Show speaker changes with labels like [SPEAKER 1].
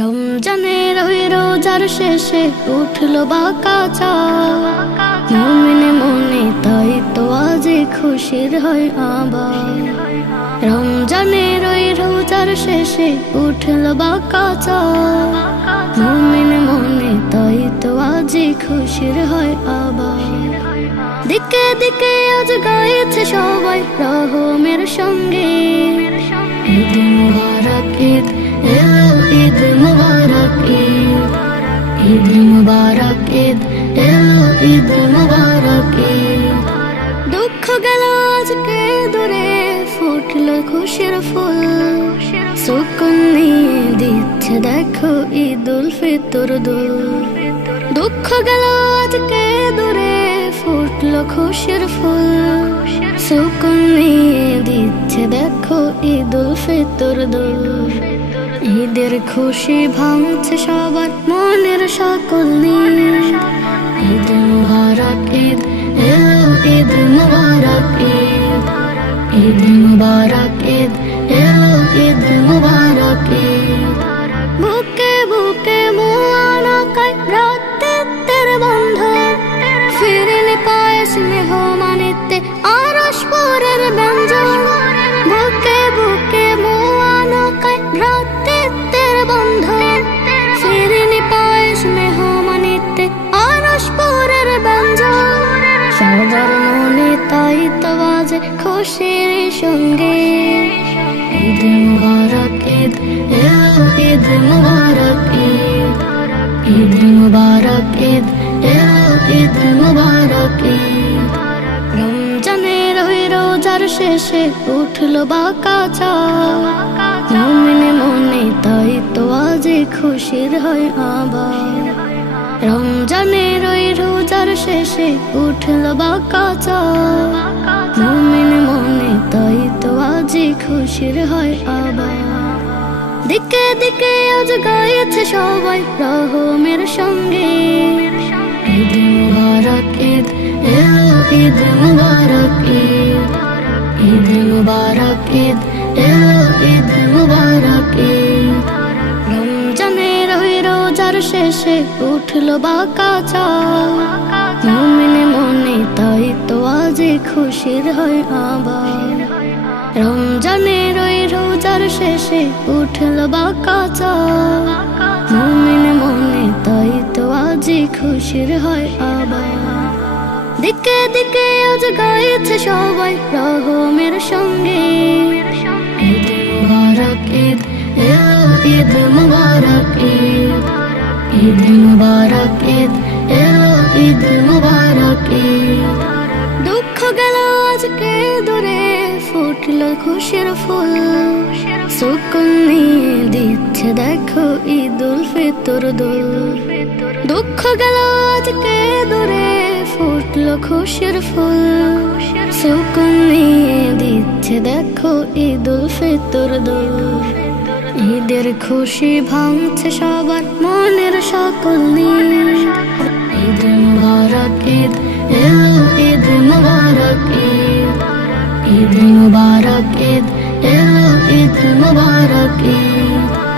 [SPEAKER 1] রমজানের ওই রোজার শেষে উঠল বাঁকা চাল মমিনে মনে, তাই তো আজ খুশির হয় আবার। রমজানের ওই রোজার শেষে উঠল বাঁকা চাল মমিনে মনে, তাই তো আজ খুশির হয় আবার। দিকে দিকে আজ গাইছে সবাই রহমের সঙ্গে। খুশির ফুল, সুকুন দিচ্ছে দেখো ঈদ উল ফিতর দুল। দুঃখ গেল আজকে দূরে, ফুটলো খুশির ফুল। সুকুন দিচ্ছে দেখো ঈদ উল ফিতর দুল। ঈদের খুশি ভাঙছে সবার মনের সকল নীল ঈদ মুবারক, ঈদ ঈদ মুবারক। ঈদ মুবারক ঈদ এলো ঈদ মুবারক ঈদ। খুশির সঙ্গে। ঈদ মুবারক, ঈদ ঈদ মুবারক, ঈদ। ঈদ মুবারক, ঈদ ঈদ মুবারক, ঈদ। রমজানের ওই রোজার শেষে উঠল বাঁকা মমিনে মনে তাই তো আজ খুশির হয় আবার। রমজানের ওই রোজার শেষে উঠল বাঁকা মমিন মনে, তাই তো আজি খুশির হয় আবার। দিকে দিকে আজ গাইছে সবাই রহমের সঙ্গে। ঈদ মুবারক, ঈদ এলো ঈদ মুবারক, ঈদ। ঈদ মুবারক, ঈদ এলো ঈদ মুবারক। রোজার উঠল বাঁকা মমিনে মনে তাই তো আজ খুশির হয় আবার রমজানের ওই রোজার শেষে উঠল বাঁকা চাল মমিনে মনে তাই তো আজ খুশির হয় আবার দিকে দিকে আজ গাইছে সবাই রহমের সঙ্গে ঈদ মুবারক ঈদ ঈদ মুবারক ঈদ মুবারক ঈদ ঈদ মুবারক ঈদ দুঃখ গেল আজকে দূরে ফুটলো খুশির ফুল। সুকুন নিয়ে দিচ্ছে দেখো ঈদ উল ফিতর দুল। দুঃখ গেল আজকে দূরে ফুটলো খুশির ফুল। সুকুন নিয়ে দিচ্ছে দেখো ঈদ উল ফিতর দুল। ঈদের খুশি ভাঙছে সবার মনের সকল নীল ঈদ মুবারক ঈদ এলো ঈদ মুবারক ঈদ ঈদ মুবারক ঈদ ঈদ মুবারক ঈদ